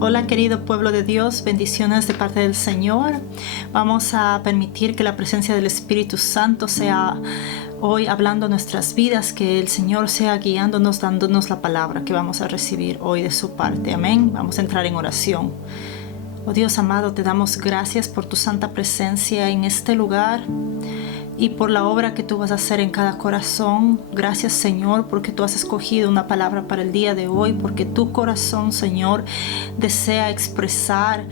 Hola querido pueblo de Dios, bendiciones de parte del Señor. Vamos a permitir que la presencia del Espíritu Santo sea hoy hablando nuestras vidas, que el Señor sea guiándonos, dándonos la palabra que vamos a recibir hoy de su parte. Amén. Vamos a entrar en oración. Oh Dios amado, te damos gracias por tu santa presencia en este lugar y por la obra que tú vas a hacer en cada corazón. Gracias, Señor, porque tú has escogido una palabra para el día de hoy, porque tu corazón, Señor, desea expresar,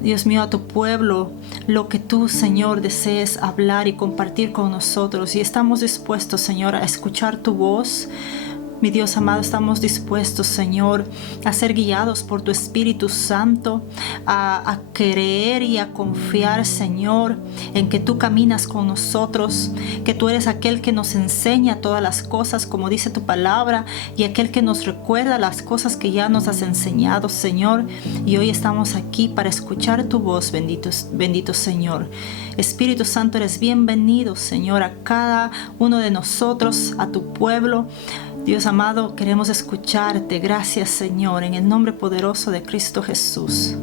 Dios mío, a tu pueblo lo que tú, Señor, desees hablar y compartir con nosotros. Y estamos dispuestos, Señor, a escuchar tu voz. Mi Dios amado, estamos dispuestos, Señor, a ser guiados por tu Espíritu Santo, a creer y a confiar, Señor, en que tú caminas con nosotros, que tú eres aquel que nos enseña todas las cosas, como dice tu palabra, y aquel que nos recuerda las cosas que ya nos has enseñado, Señor. Y hoy estamos aquí para escuchar tu voz, bendito Señor. Espíritu Santo, eres bienvenido, Señor, a cada uno de nosotros, a tu pueblo. Dios amado, queremos escucharte. Gracias, Señor, en el nombre poderoso de Cristo Jesús.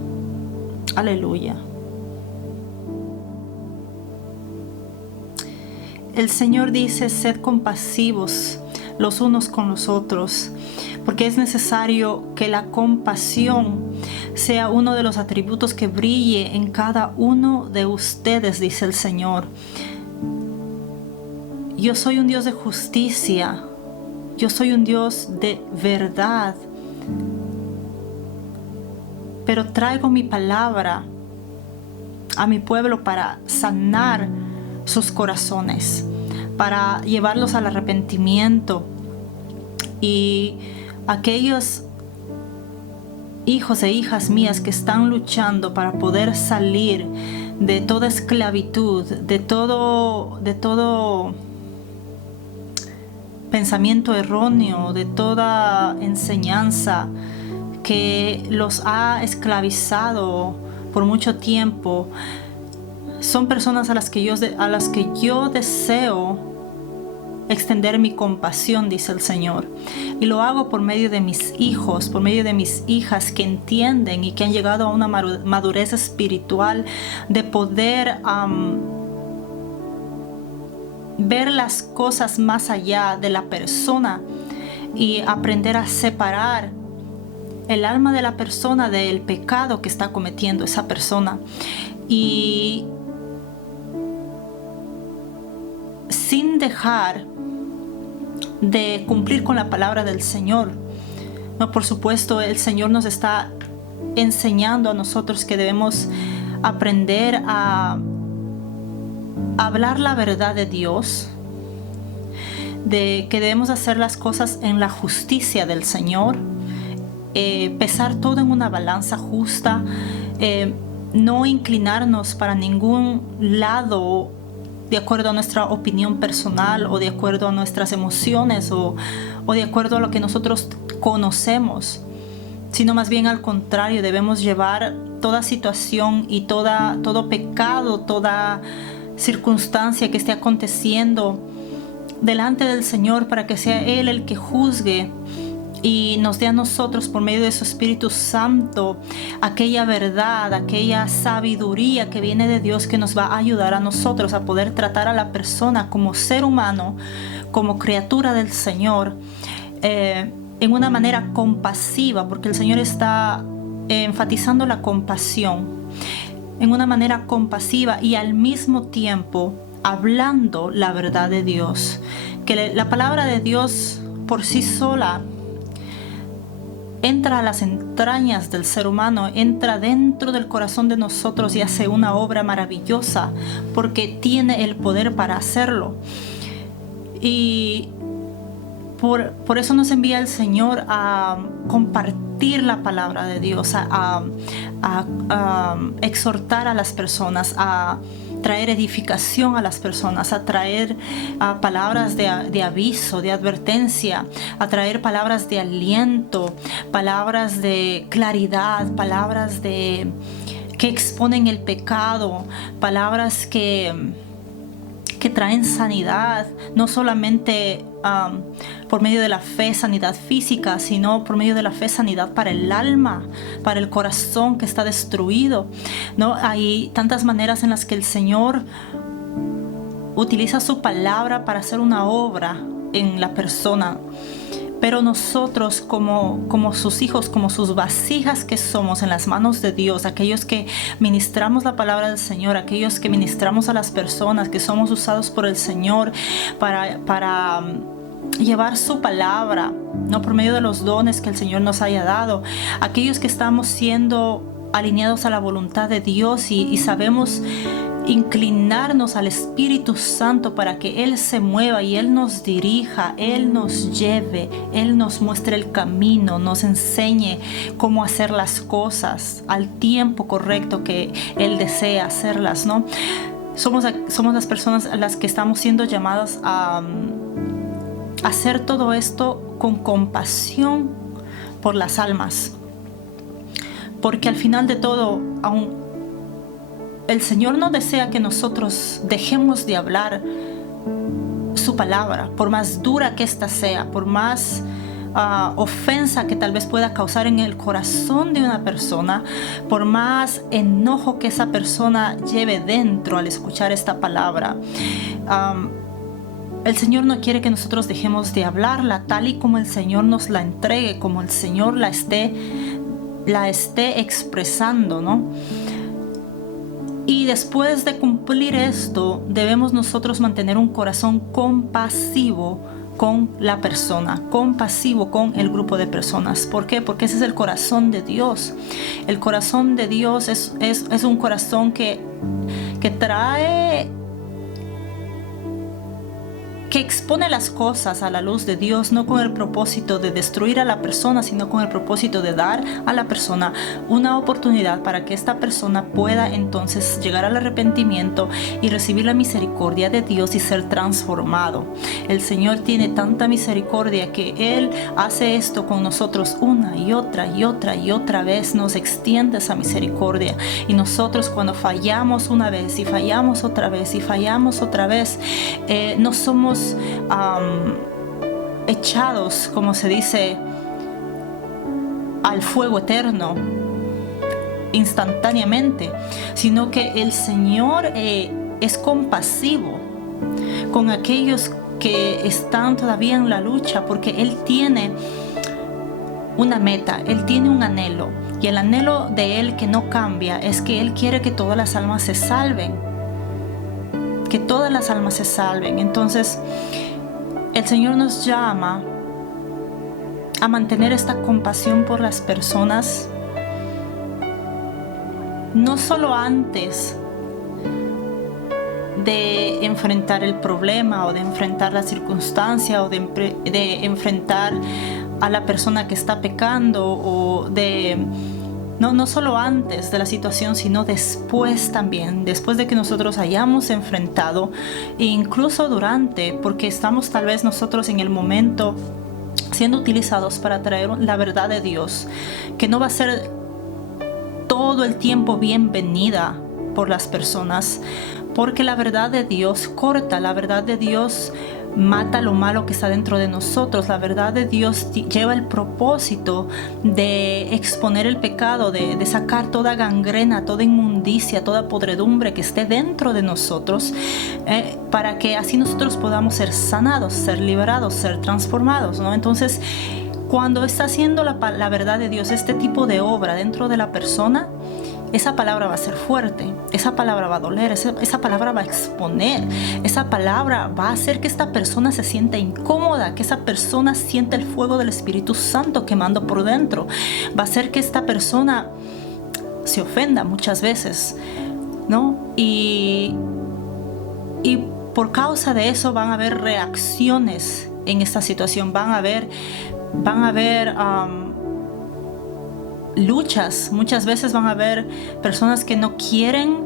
Aleluya. El Señor dice: sed compasivos los unos con los otros, porque es necesario que la compasión sea uno de los atributos que brille en cada uno de ustedes, dice el Señor. Yo soy un Dios de justicia. Yo soy un Dios de verdad, pero traigo mi palabra a mi pueblo para sanar sus corazones, para llevarlos al arrepentimiento. Y aquellos hijos e hijas mías que están luchando para poder salir de toda esclavitud, de todo pensamiento erróneo, de toda enseñanza que los ha esclavizado por mucho tiempo, son personas a las que yo deseo extender mi compasión, dice el Señor. Y lo hago por medio de mis hijos, por medio de mis hijas que entienden y que han llegado a una madurez espiritual de poder ver las cosas más allá de la persona y aprender a separar el alma de la persona del pecado que está cometiendo esa persona, y sin dejar de cumplir con la palabra del Señor. No, por supuesto, el Señor nos está enseñando a nosotros que debemos aprender a hablar la verdad de Dios, de que debemos hacer las cosas en la justicia del Señor, pesar todo en una balanza justa, no inclinarnos para ningún lado de acuerdo a nuestra opinión personal o de acuerdo a nuestras emociones o de acuerdo a lo que nosotros conocemos, sino más bien al contrario, debemos llevar toda situación y todo pecado, toda circunstancia que esté aconteciendo delante del Señor, para que sea Él el que juzgue y nos dé a nosotros, por medio de su Espíritu Santo, aquella verdad, aquella sabiduría que viene de Dios, que nos va a ayudar a nosotros a poder tratar a la persona como ser humano, como criatura del Señor, en una manera compasiva, porque el Señor está enfatizando la compasión, en una manera compasiva y al mismo tiempo hablando la verdad de Dios. Que la palabra de Dios por sí sola entra a las entrañas del ser humano, entra dentro del corazón de nosotros y hace una obra maravillosa, porque tiene el poder para hacerlo. Y por eso nos envía el Señor a compartir la palabra de Dios, a exhortar a las personas, a traer edificación a las personas, a traer palabras de aviso, de advertencia, a traer palabras de aliento, palabras de claridad, palabras que exponen el pecado, palabras que que traen sanidad, no solamente por medio de la fe, sanidad física, sino por medio de la fe, sanidad para el alma, para el corazón que está destruido, ¿no? Hay tantas maneras en las que el Señor utiliza su palabra para hacer una obra en la persona. Pero nosotros como sus hijos, como sus vasijas que somos en las manos de Dios, aquellos que ministramos la palabra del Señor, aquellos que ministramos a las personas, que somos usados por el Señor para llevar su palabra, no por medio de los dones que el Señor nos haya dado, aquellos que estamos siendo alineados a la voluntad de Dios y sabemos inclinarnos al Espíritu Santo para que Él se mueva y Él nos dirija, Él nos lleve, Él nos muestre el camino, nos enseñe cómo hacer las cosas al tiempo correcto que Él desea hacerlas, ¿no? Somos las personas a las que estamos siendo llamadas a hacer todo esto con compasión por las almas, porque al final de todo, aun el Señor no desea que nosotros dejemos de hablar su palabra, por más dura que ésta sea, por más ofensa que tal vez pueda causar en el corazón de una persona, por más enojo que esa persona lleve dentro al escuchar esta palabra. El Señor no quiere que nosotros dejemos de hablarla tal y como el Señor nos la entregue, como el Señor la esté expresando, ¿no? Y después de cumplir esto, debemos nosotros mantener un corazón compasivo con la persona, compasivo con el grupo de personas. ¿Por qué? Porque ese es el corazón de Dios. El corazón de Dios es un corazón que expone las cosas a la luz de Dios, no con el propósito de destruir a la persona, sino con el propósito de dar a la persona una oportunidad para que esta persona pueda entonces llegar al arrepentimiento y recibir la misericordia de Dios y ser transformado. El Señor tiene tanta misericordia que Él hace esto con nosotros una y otra vez, nos extiende esa misericordia. Y nosotros, cuando fallamos una vez y fallamos otra vez y fallamos otra vez, no somos echados, como se dice, al fuego eterno instantáneamente, sino que el Señor es compasivo con aquellos que están todavía en la lucha, porque Él tiene una meta, Él tiene un anhelo, y el anhelo de Él que no cambia es que Él quiere que todas las almas se salven, que todas las almas se salven. Entonces el Señor nos llama a mantener esta compasión por las personas, no solo antes de enfrentar el problema o de enfrentar la circunstancia o de enfrentar a la persona que está pecando o no solo antes de la situación, sino después también, después de que nosotros hayamos enfrentado, e incluso durante, porque estamos tal vez nosotros en el momento siendo utilizados para traer la verdad de Dios, que no va a ser todo el tiempo bienvenida por las personas, porque la verdad de Dios corta, la verdad de Dios mata lo malo que está dentro de nosotros. La verdad de Dios lleva el propósito de exponer el pecado, de sacar toda gangrena, toda inmundicia, toda podredumbre que esté dentro de nosotros, para que así nosotros podamos ser sanados, ser liberados, ser transformados, ¿no? Entonces, cuando está haciendo la verdad de Dios este tipo de obra dentro de la persona, esa palabra va a ser fuerte, esa palabra va a doler, esa palabra va a exponer, esa palabra va a hacer que esta persona se sienta incómoda, que esa persona sienta el fuego del Espíritu Santo quemando por dentro, va a hacer que esta persona se ofenda muchas veces, ¿no? Y por causa de eso van a haber reacciones en esta situación, van a haber luchas. Muchas veces van a haber personas que no quieren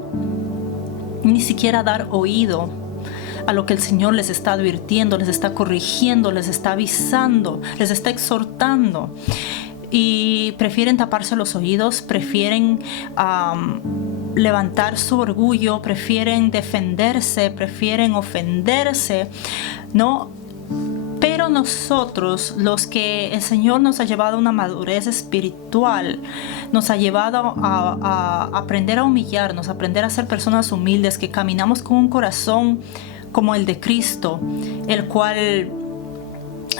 ni siquiera dar oído a lo que el Señor les está advirtiendo, les está corrigiendo, les está avisando, les está exhortando, y prefieren taparse los oídos, prefieren levantar su orgullo, prefieren defenderse, prefieren ofenderse, ¿no? Pero nosotros, los que el Señor nos ha llevado a una madurez espiritual, nos ha llevado a aprender a humillarnos, a aprender a ser personas humildes, que caminamos con un corazón como el de Cristo, el cual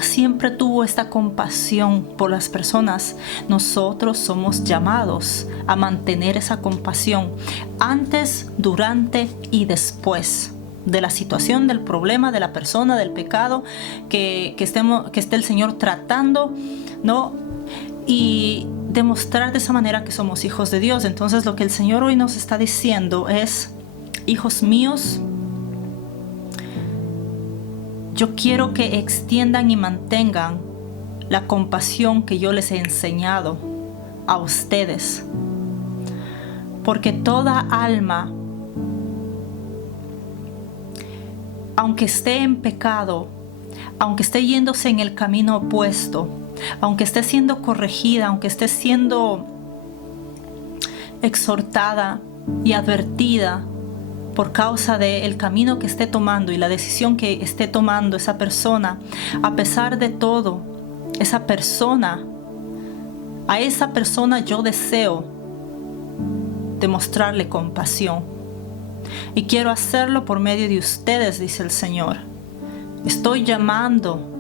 siempre tuvo esta compasión por las personas. Nosotros somos llamados a mantener esa compasión antes, durante y después de la situación, del problema, de la persona, del pecado que esté el Señor tratando, ¿no? Y demostrar de esa manera que somos hijos de Dios. Entonces lo que el Señor hoy nos está diciendo es: hijos míos, yo quiero que extiendan y mantengan la compasión que yo les he enseñado a ustedes. Porque toda alma, aunque esté en pecado, aunque esté yéndose en el camino opuesto, aunque esté siendo corregida, aunque esté siendo exhortada y advertida por causa del camino que esté tomando y la decisión que esté tomando esa persona, a pesar de todo, a esa persona yo deseo demostrarle compasión. Y quiero hacerlo por medio de ustedes, dice el Señor. Estoy llamando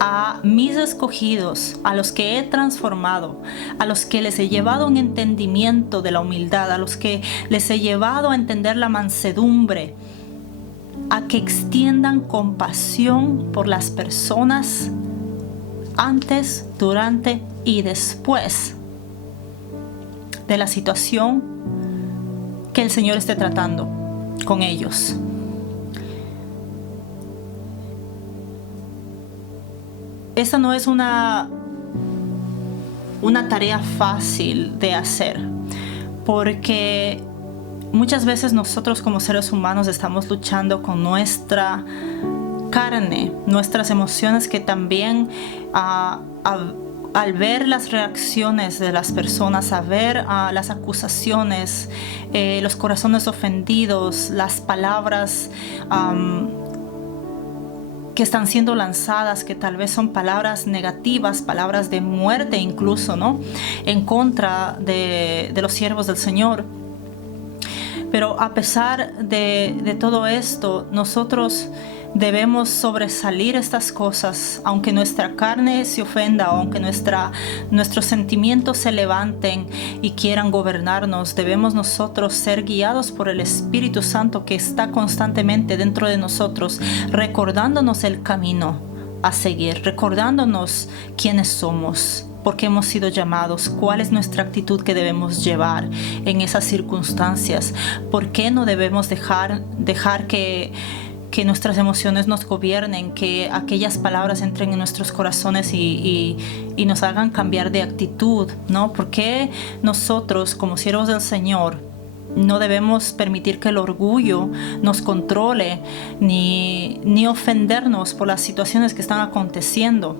a mis escogidos, a los que he transformado, a los que les he llevado un entendimiento de la humildad, a los que les he llevado a entender la mansedumbre, a que extiendan compasión por las personas antes, durante y después de la situación que el Señor esté tratando con ellos. Esta no es una tarea fácil de hacer, porque muchas veces nosotros como seres humanos estamos luchando con nuestra carne, nuestras emociones, que también al ver las reacciones de las personas, a ver las acusaciones, los corazones ofendidos, las palabras que están siendo lanzadas, que tal vez son palabras negativas, palabras de muerte incluso, ¿no?, en contra de los siervos del Señor. Pero a pesar de todo esto, nosotros debemos sobresalir estas cosas, aunque nuestra carne se ofenda, aunque nuestros sentimientos se levanten y quieran gobernarnos. Debemos nosotros ser guiados por el Espíritu Santo, que está constantemente dentro de nosotros, recordándonos el camino a seguir, recordándonos quiénes somos, por qué hemos sido llamados, cuál es nuestra actitud que debemos llevar en esas circunstancias, por qué no debemos dejar que nuestras emociones nos gobiernen, que aquellas palabras entren en nuestros corazones y nos hagan cambiar de actitud, ¿no? Porque nosotros, como siervos del Señor, no debemos permitir que el orgullo nos controle, ni ofendernos por las situaciones que están aconteciendo.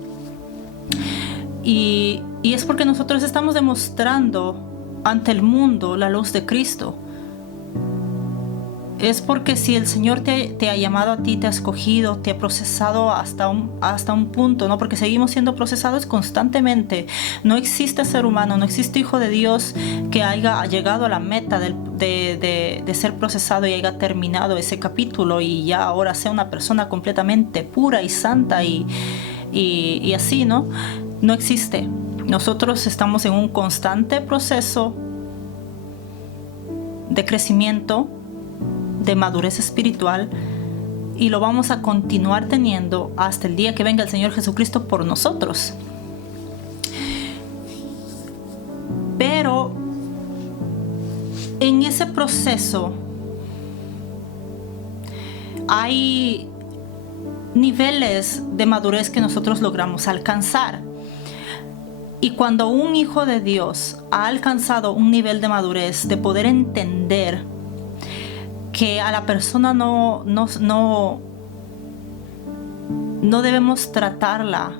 Y es porque nosotros estamos demostrando ante el mundo la luz de Cristo. Es porque si el Señor te ha llamado a ti, te ha escogido, te ha procesado hasta un punto, ¿no? Porque seguimos siendo procesados constantemente. No existe ser humano, no existe hijo de Dios que haya llegado a la meta de ser procesado y haya terminado ese capítulo y ya ahora sea una persona completamente pura y santa y así, ¿no? No existe. Nosotros estamos en un constante proceso de crecimiento, de madurez espiritual, y lo vamos a continuar teniendo hasta el día que venga el Señor Jesucristo por nosotros. Pero en ese proceso hay niveles de madurez que nosotros logramos alcanzar. Y cuando un hijo de Dios ha alcanzado un nivel de madurez, de poder entender que a la persona no debemos tratarla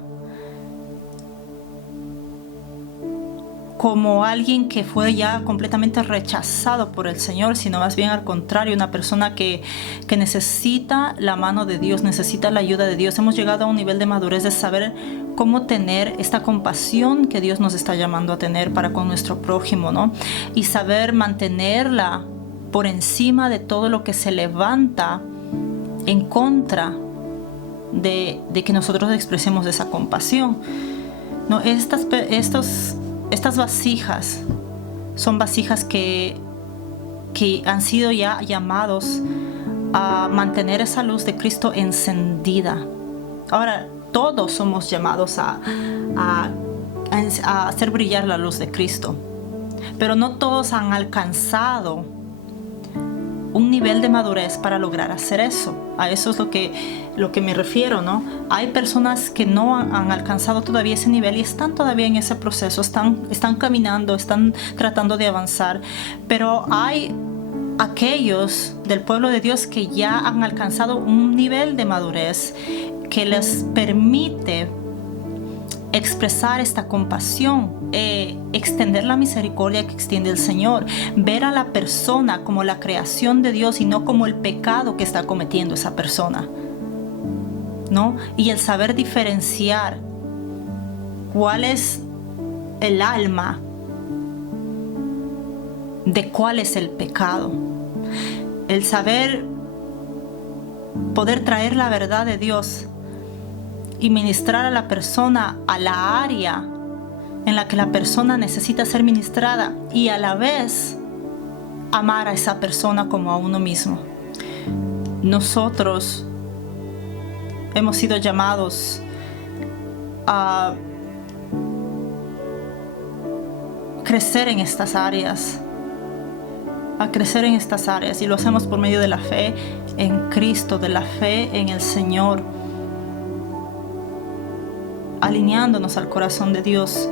como alguien que fue ya completamente rechazado por el Señor, sino más bien al contrario, una persona que necesita la mano de Dios, necesita la ayuda de Dios. Hemos llegado a un nivel de madurez de saber cómo tener esta compasión que Dios nos está llamando a tener para con nuestro prójimo, ¿no? Y saber mantenerla por encima de todo lo que se levanta en contra de que nosotros expresemos esa compasión, ¿no? Estas vasijas son vasijas que han sido ya llamados a mantener esa luz de Cristo encendida. Ahora, todos somos llamados a hacer brillar la luz de Cristo, pero no todos han alcanzado un nivel de madurez para lograr hacer eso. A eso es lo que me refiero, ¿no? Hay personas que no han alcanzado todavía ese nivel y están todavía en ese proceso, están caminando, están tratando de avanzar, pero hay aquellos del pueblo de Dios que ya han alcanzado un nivel de madurez que les permite expresar esta compasión, extender la misericordia que extiende el Señor, ver a la persona como la creación de Dios y no como el pecado que está cometiendo esa persona, ¿no? Y el saber diferenciar cuál es el alma de cuál es el pecado, el saber poder traer la verdad de Dios y ministrar a la persona a la área en la que la persona necesita ser ministrada y a la vez amar a esa persona como a uno mismo. Nosotros hemos sido llamados a crecer en estas áreas, y lo hacemos por medio de la fe en Cristo, de la fe en el Señor, alineándonos al corazón de Dios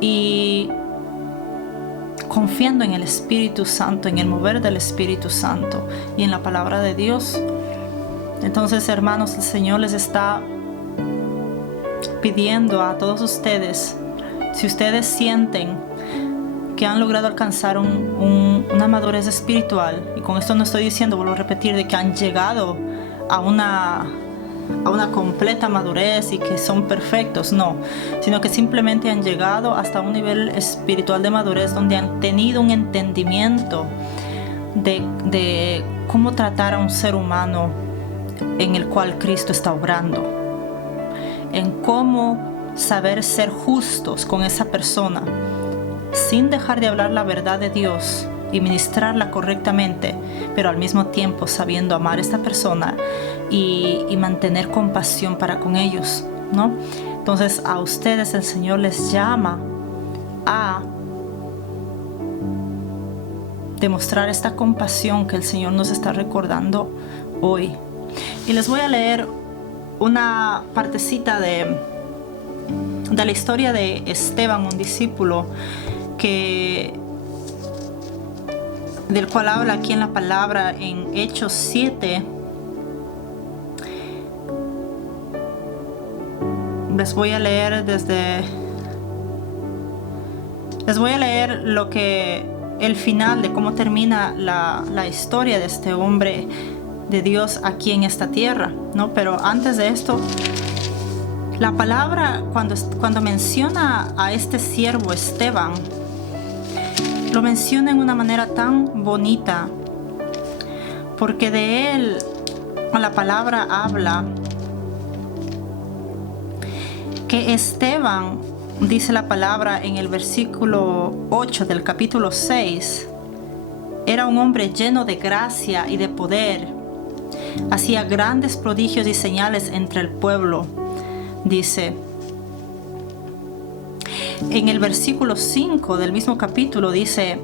y confiando en el Espíritu Santo, en el mover del Espíritu Santo y en la palabra de Dios. Entonces, hermanos, el Señor les está pidiendo a todos ustedes, si ustedes sienten que han logrado alcanzar una madurez espiritual, y con esto no estoy diciendo, vuelvo a repetir, de que han llegado a una completa madurez y que son perfectos, no, sino que simplemente han llegado hasta un nivel espiritual de madurez donde han tenido un entendimiento de cómo tratar a un ser humano en el cual Cristo está obrando, en cómo saber ser justos con esa persona sin dejar de hablar la verdad de Dios y ministrarla correctamente, pero al mismo tiempo sabiendo amar a esta persona y mantener compasión para con ellos, ¿no? Entonces a ustedes el Señor les llama a demostrar esta compasión que el Señor nos está recordando hoy. Y les voy a leer una partecita de la historia de Esteban, un discípulo del cual habla aquí en la palabra en Hechos 7. Les voy a leer el final de cómo termina la historia de este hombre de Dios aquí en esta tierra, ¿no? Pero antes de esto, la palabra cuando menciona a este siervo Esteban, lo menciona en una manera tan bonita, porque de él la palabra habla que Esteban, dice la palabra en el versículo 8 del capítulo 6, era un hombre lleno de gracia y de poder, hacía grandes prodigios y señales entre el pueblo. Dice en el versículo 5 del mismo capítulo, dice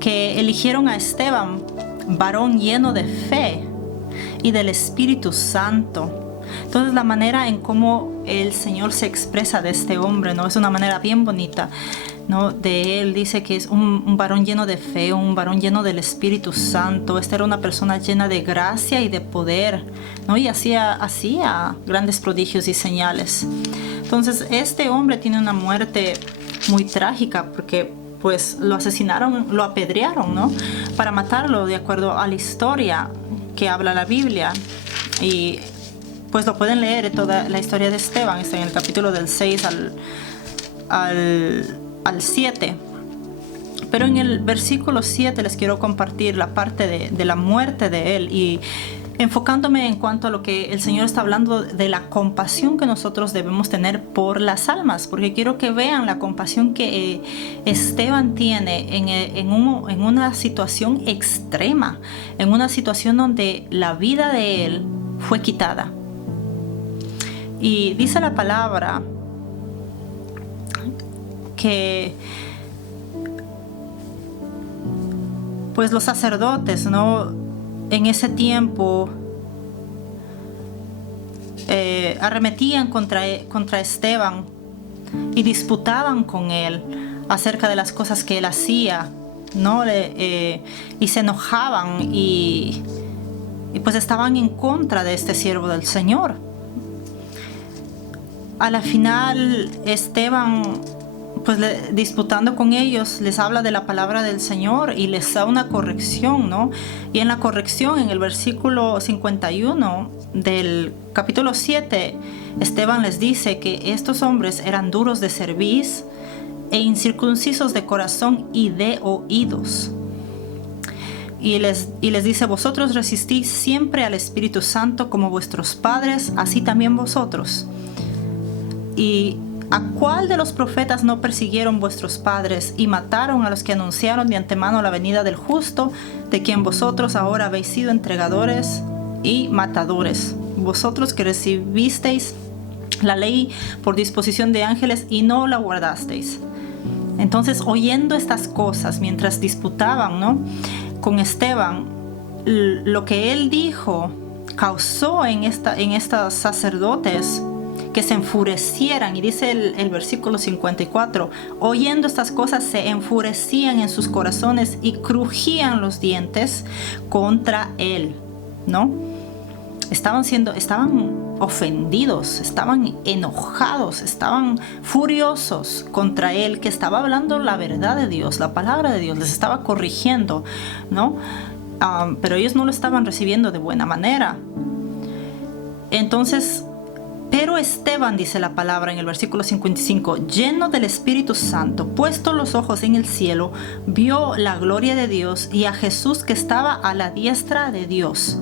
que eligieron a Esteban, varón lleno de fe y del Espíritu Santo. Entonces la manera en cómo el Señor se expresa de este hombre, ¿no? Es una manera bien bonita, ¿no? De él dice que es un varón lleno de fe, un varón lleno del Espíritu Santo. Esta era una persona llena de gracia y de poder, ¿no? Y hacía grandes prodigios y señales. Entonces este hombre tiene una muerte muy trágica, porque pues lo asesinaron, lo apedrearon, ¿no? Para matarlo, de acuerdo a la historia que habla la Biblia. Y pues lo pueden leer, toda la historia de Esteban, está en el capítulo del 6 al 7. Pero en el versículo 7 les quiero compartir la parte de la muerte de él, y enfocándome en cuanto a lo que el Señor está hablando de la compasión que nosotros debemos tener por las almas, porque quiero que vean la compasión que Esteban tiene en una situación extrema, en una situación donde la vida de él fue quitada. Y dice la palabra que pues los sacerdotes, ¿no?, en ese tiempo arremetían contra Esteban y disputaban con él acerca de las cosas que él hacía, ¿no? Y se enojaban y pues estaban en contra de este siervo del Señor. A la final, Esteban, pues disputando con ellos, les habla de la palabra del Señor y les da una corrección, ¿no? Y en la corrección, en el versículo 51 del capítulo 7, Esteban les dice que estos hombres eran duros de cerviz e incircuncisos de corazón y de oídos. Y les dice: vosotros resistís siempre al Espíritu Santo como vuestros padres, así también vosotros. ¿Y a cuál de los profetas no persiguieron vuestros padres y mataron a los que anunciaron de antemano la venida del justo, de quien vosotros ahora habéis sido entregadores y matadores? Vosotros que recibisteis la ley por disposición de ángeles y no la guardasteis. Entonces, oyendo estas cosas, mientras disputaban, ¿no?, con Esteban, lo que él dijo causó en estos sacerdotes que se enfurecieran. Y dice el versículo 54, oyendo estas cosas se enfurecían en sus corazones y crujían los dientes contra él, ¿no? Estaban ofendidos, estaban enojados, estaban furiosos contra él, que estaba hablando la verdad de Dios, la palabra de Dios, les estaba corrigiendo, ¿no? Pero ellos no lo estaban recibiendo de buena manera. Entonces, pero Esteban, dice la palabra en el versículo 55, lleno del Espíritu Santo, puesto los ojos en el cielo, vio la gloria de Dios y a Jesús que estaba a la diestra de Dios.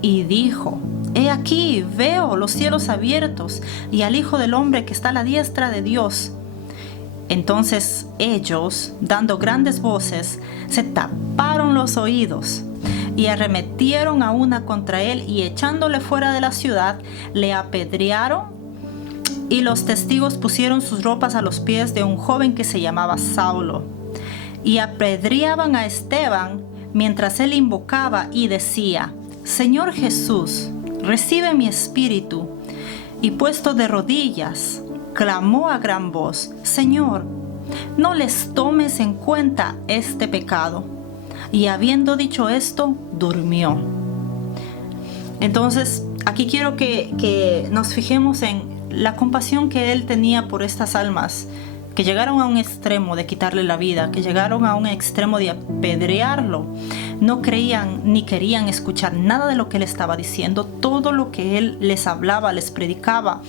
Y dijo: he aquí, veo los cielos abiertos y al Hijo del Hombre que está a la diestra de Dios. Entonces ellos, dando grandes voces, se taparon los oídos y arremetieron a una contra él, y echándole fuera de la ciudad, le apedrearon. Y los testigos pusieron sus ropas a los pies de un joven que se llamaba Saulo. Y apedreaban a Esteban mientras él invocaba y decía: Señor Jesús, recibe mi espíritu. Y puesto de rodillas, clamó a gran voz: Señor, no les tomes en cuenta este pecado. Y habiendo dicho esto, durmió. Entonces, aquí quiero que nos fijemos en la compasión que él tenía por estas almas que llegaron a un extremo de quitarle la vida, que llegaron a un extremo de apedrearlo. No creían ni querían escuchar nada de lo que él estaba diciendo. Todo lo que él les hablaba, les predicaba,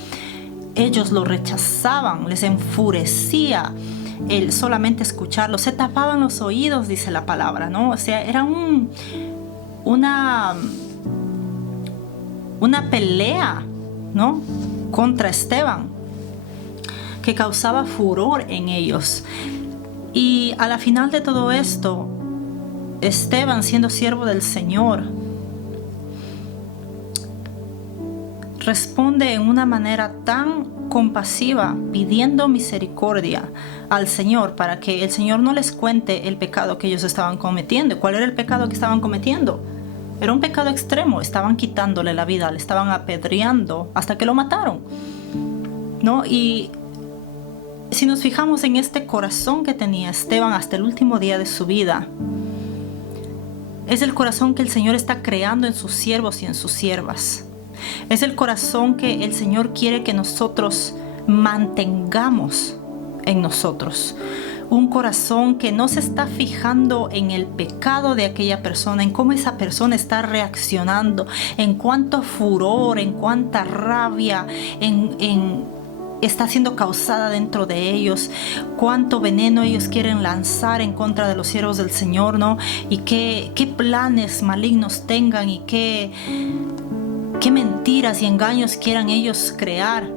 ellos lo rechazaban, les enfurecía el solamente escucharlo. Se tapaban los oídos, dice la palabra, ¿no? O sea, era una pelea, ¿no?, contra Esteban, que causaba furor en ellos. Y a la final de todo esto, Esteban, siendo siervo del Señor, responde en una manera tan compasiva, pidiendo misericordia al Señor para que el Señor no les cuente el pecado que ellos estaban cometiendo. ¿Cuál era el pecado que estaban cometiendo? Era un pecado extremo. Estaban quitándole la vida, le estaban apedreando hasta que lo mataron, ¿no? Y si nos fijamos en este corazón que tenía Esteban hasta el último día de su vida, es el corazón que el Señor está creando en sus siervos y en sus siervas. Es el corazón que el Señor quiere que nosotros mantengamos en nosotros. Un corazón que no se está fijando en el pecado de aquella persona, en cómo esa persona está reaccionando, en cuánto furor, en cuánta rabia está siendo causada dentro de ellos, cuánto veneno ellos quieren lanzar en contra de los siervos del Señor, ¿no? Y qué planes malignos tengan y qué mentiras y engaños quieran ellos crear.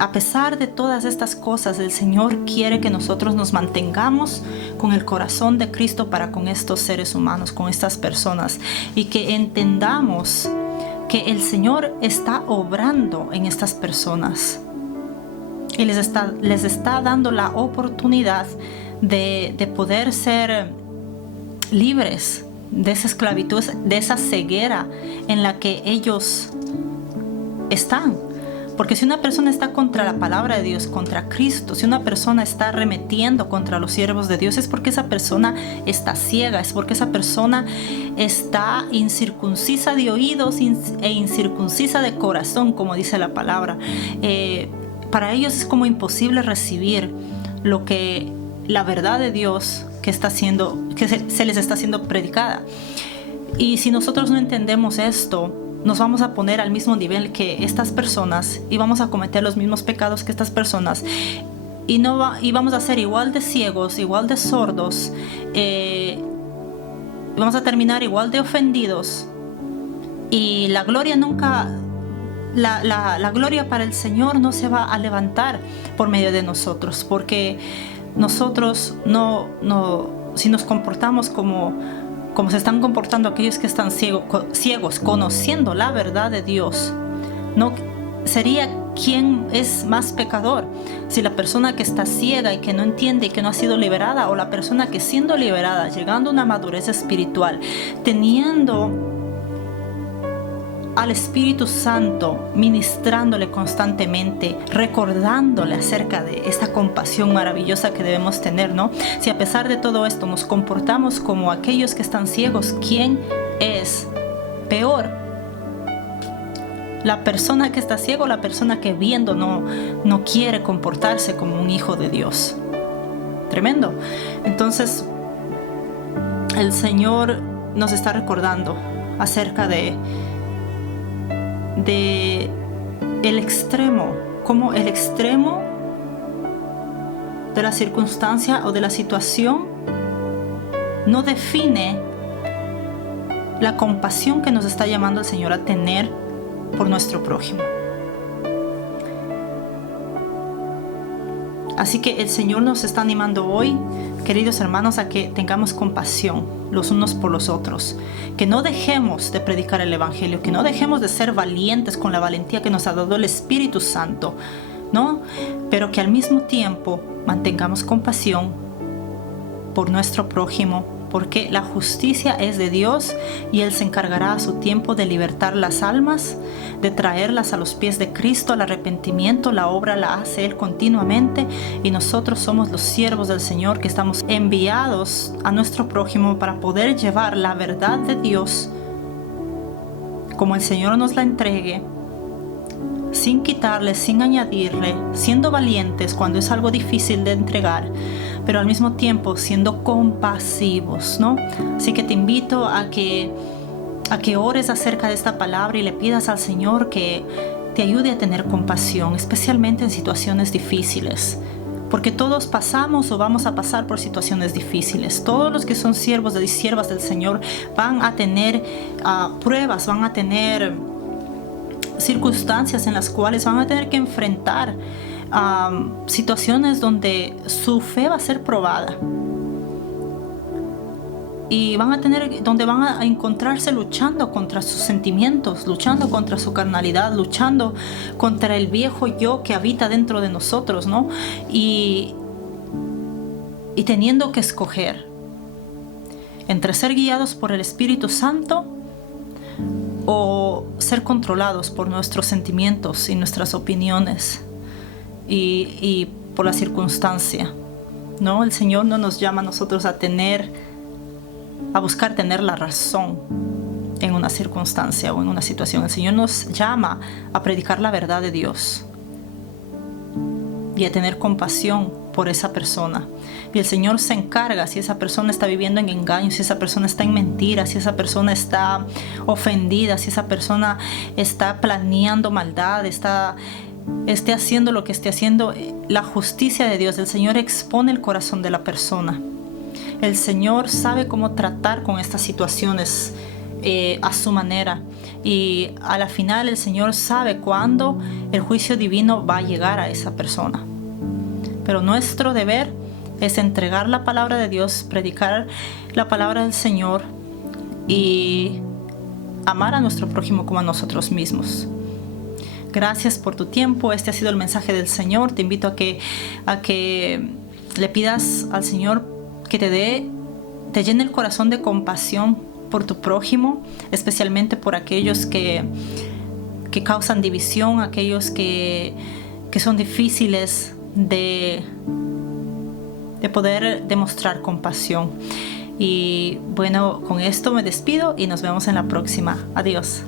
A pesar de todas estas cosas, el Señor quiere que nosotros nos mantengamos con el corazón de Cristo para con estos seres humanos, con estas personas, y que entendamos que el Señor está obrando en estas personas y les está dando la oportunidad de poder ser libres de esa esclavitud, de esa ceguera en la que ellos están. Porque si una persona está contra la palabra de Dios, contra Cristo, si una persona está arremetiendo contra los siervos de Dios, es porque esa persona está ciega, es porque esa persona está incircuncisa de oídos e incircuncisa de corazón, como dice la palabra. Para ellos es como imposible recibir lo que la verdad de Dios que se les está siendo predicada. Y si nosotros no entendemos esto, nos vamos a poner al mismo nivel que estas personas y vamos a cometer los mismos pecados que estas personas y vamos a ser igual de ciegos, igual de sordos, vamos a terminar igual de ofendidos, y la gloria nunca, la gloria para el Señor no se va a levantar por medio de nosotros, porque nosotros si nos comportamos como se están comportando aquellos que están ciegos, conociendo la verdad de Dios, no sería quién es más pecador, si la persona que está ciega y que no entiende y que no ha sido liberada, o la persona que siendo liberada, llegando a una madurez espiritual, teniendo al Espíritu Santo ministrándole constantemente, recordándole acerca de esta compasión maravillosa que debemos tener, ¿no? Si a pesar de todo esto nos comportamos como aquellos que están ciegos, ¿quién es peor? ¿La persona que está ciego o la persona que viendo no quiere comportarse como un hijo de Dios? Tremendo. Entonces, el Señor nos está recordando acerca de el extremo, como el extremo de la circunstancia o de la situación no define la compasión que nos está llamando el Señor a tener por nuestro prójimo. Así que el Señor nos está animando hoy, queridos hermanos, a que tengamos compasión los unos por los otros, que no dejemos de predicar el Evangelio, que no dejemos de ser valientes con la valentía que nos ha dado el Espíritu Santo, ¿no? Pero que al mismo tiempo mantengamos compasión por nuestro prójimo, porque la justicia es de Dios y Él se encargará a su tiempo de libertar las almas, de traerlas a los pies de Cristo al arrepentimiento. La obra la hace Él continuamente y nosotros somos los siervos del Señor que estamos enviados a nuestro prójimo para poder llevar la verdad de Dios como el Señor nos la entregue, sin quitarle, sin añadirle, siendo valientes cuando es algo difícil de entregar, pero al mismo tiempo siendo compasivos, ¿no? Así que te invito a que ores acerca de esta palabra y le pidas al Señor que te ayude a tener compasión, especialmente en situaciones difíciles, porque todos pasamos o vamos a pasar por situaciones difíciles. Todos los que son siervos y siervas del Señor van a tener pruebas, van a tener circunstancias en las cuales van a tener que enfrentar situaciones donde su fe va a ser probada y donde van a encontrarse luchando contra sus sentimientos, luchando contra su carnalidad, luchando contra el viejo yo que habita dentro de nosotros, ¿no? Y teniendo que escoger entre ser guiados por el Espíritu Santo o ser controlados por nuestros sentimientos y nuestras opiniones y por la circunstancia, ¿no? El Señor no nos llama a nosotros a buscar tener la razón en una circunstancia o en una situación. El Señor nos llama a predicar la verdad de Dios y a tener compasión por esa persona. Y el Señor se encarga si esa persona está viviendo en engaño, si esa persona está en mentiras, si esa persona está ofendida, si esa persona está planeando maldad, esté haciendo lo que esté haciendo. La justicia de Dios, el Señor expone el corazón de la persona. El Señor sabe cómo tratar con estas situaciones a su manera, y a la final el Señor sabe cuándo el juicio divino va a llegar a esa persona. Pero nuestro deber es entregar la palabra de Dios, predicar la palabra del Señor y amar a nuestro prójimo como a nosotros mismos. Gracias por tu tiempo. Este ha sido el mensaje del Señor. Te invito a que le pidas al Señor que te llene el corazón de compasión por tu prójimo, especialmente por aquellos que causan división, aquellos que son difíciles de poder demostrar compasión. Y bueno, con esto me despido y nos vemos en la próxima. Adiós.